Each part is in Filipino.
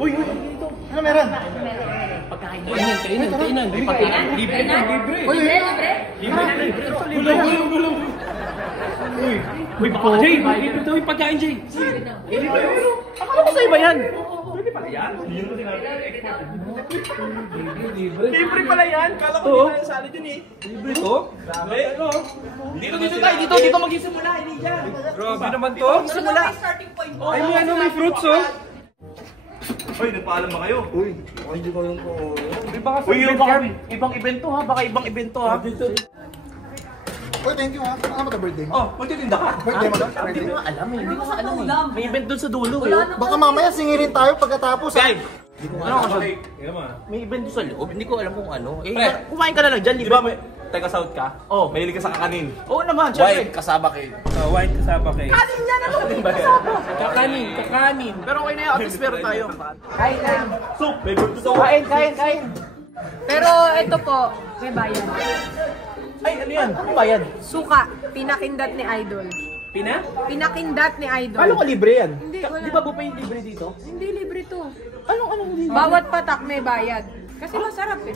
Uy, ano meron? Pagkain. Kainan. Libre. Gulong. Uy, baka Jay, libre daw yung pagkain, Jay. Akala ko sa'yo ba yan? Pwede pala yan? Libre pala yan? Kala ko hindi tayo sali dun eh. Libre to? Grabe, ano? Dito mag-isimula, hindi dyan. Grabe naman to. Simula. Ay, may fruits oh. Uy, nagpaalam ba kayo? Uy, hindi ko lang po. Uy, ibang event to ha. Baka ibang event to ha. Uy, thank you ha. Ano ba birthday mo? Oh, magtitinda ka. Birthday mo na? Hindi ko alam eh. Hindi ko alam eh. May event doon sa dulo eh. Baka mamaya singirin tayo pagkatapos ha. Ano kasi? May event doon sa loob. Hindi ko alam kung ano. Eh, kumain ka na lang dyan. Di ba may taga-south ka? Oh. Mahilig ka sa kakanin. Oo naman, syempre. White kasaba cake. Wine kasaba kayo. Kanin yan ano? Kasama. Kakanin. Pero okay na yun. At least meron tayo. Kain lang. Soup, favorite ko to. Kain. Pero ito po, may bayad. Ay, ano yan? Ano bayad? Suka, pinakindat ni Idol. Pinakindat ni Idol. Paano ko libre yan? Hindi, wala. Di ba buffet yung libre dito? Hindi libre to. Anong libre? Bawat patak may bayad. Kasi masarap eh.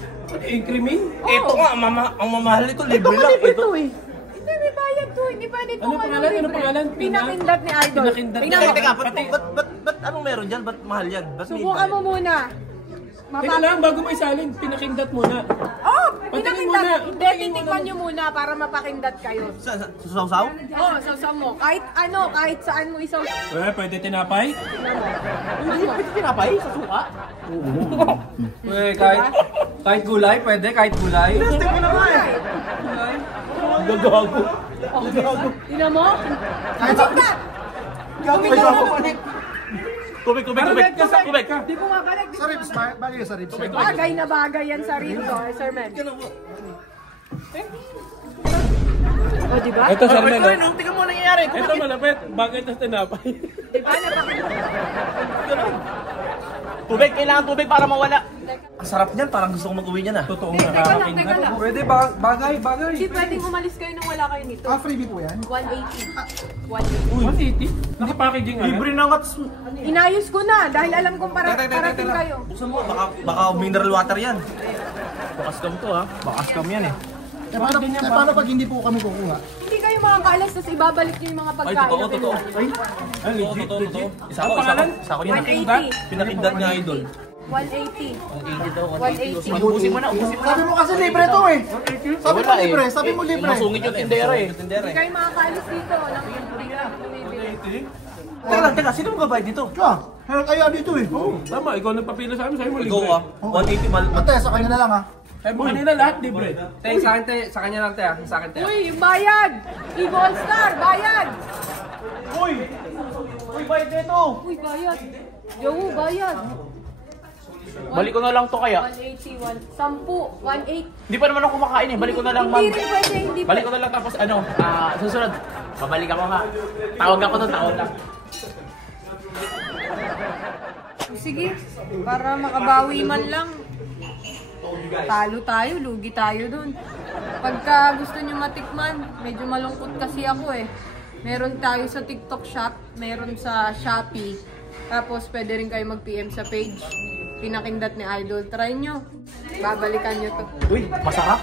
Increment? Ito nga, ang mamahal nito, Ito libre nga lang. libre to eh. Hindi, may bayad to. Hindi pwede Ano kung pangalan? Ano libre. pangalan? Pinakindat ni Idol. Pinakindat ni Tingnan mo. Teka, ba't anong meron dyan? Ba't mahal yan? Ba't may Subukan mo muna. Teka lang, bago may salin, pinakindat muna. Oh, Patingin pinakindat. muna. Hindi, titikman nyo muna para mapakindat kayo. Susaw-saw? Oh, sausaw mo. Kahit ano, kahit saan mo isaw. Pwede tinapay? Pwede tinapay sa suka? Kahit gulay, pwede kahit gulay. Testing mo naman eh. Gagago. Tingnan mo? Pakindat! Tubig. Di ko mabalik. Sa ribs, bagay sa ribs. Bagay na bagay yan sa rito, Sir Mel. O, di ba? Ito, Sir Mel. Tingnan mo nangyayari. Ito malapit. Bagay na tinapay. Di ba? Tubig, kailangan tubig para mawala. Ang sarap niyan, parang gusto ko mag-uwi niyan ah. Totoong Teka lang. Pwede, bagay. Hindi pwedeng umalis kayo nung wala kayo nito. Freebie po yan. 180. 180? Naka-packaging nga. Libre na nga. Inayos ko na dahil alam kong parating kayo. Buksan mo, baka mineral water yan. Bakas kam to ha. Bakas kam yan eh. Paano pag hindi po kami kukuha? Hindi kayo makakaalas tapos ibabalik nyo yung mga Ay, pagkain. totoo. Ay, legit. Isa ko yan. 180. Pinakindat niya idol. 180. 180. Ubusin mo na. Sabi mo kasi libre to eh. Sabi mo libre. Masungit yung tindera eh. Hindi kayo makakaalas dito. Teka, sino mo babayad dito? Kaya dito eh. Tama, ikaw nagpapila sa amin, sa'yo mo Ikaw libre. ah, 180 mal. Ate, sa kanya na lang ha. Sabi mo kanina lahat libre. Sa kanya lang tayo, sa akin tayo. Uy, yung bayad! Evo All Star, bayad! Uy, bayad nito. Uy, bayad. Yo, bayad. Balik ko na lang to kaya. 180, 180. Hindi pa naman ako kumakain eh. Balik ko na lang ma'am. Hindi rin pwede, hindi Balik ko na lang tapos ano, susunod. Babalik ako ha. Tawag ako doon, tawag lang. Sige, para makabawi man lang. Talo tayo, lugi tayo dun. Pagka gusto nyo matikman, medyo malungkot kasi ako eh. Meron tayo sa TikTok shop, meron sa Shopee. Tapos pwede rin kayo mag-PM sa page. Pinakindat ni Idol. Try nyo. Babalikan nyo to. Uy, masarap.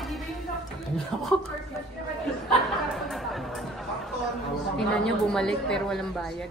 Tingnan nyo, bumalik pero walang bayad.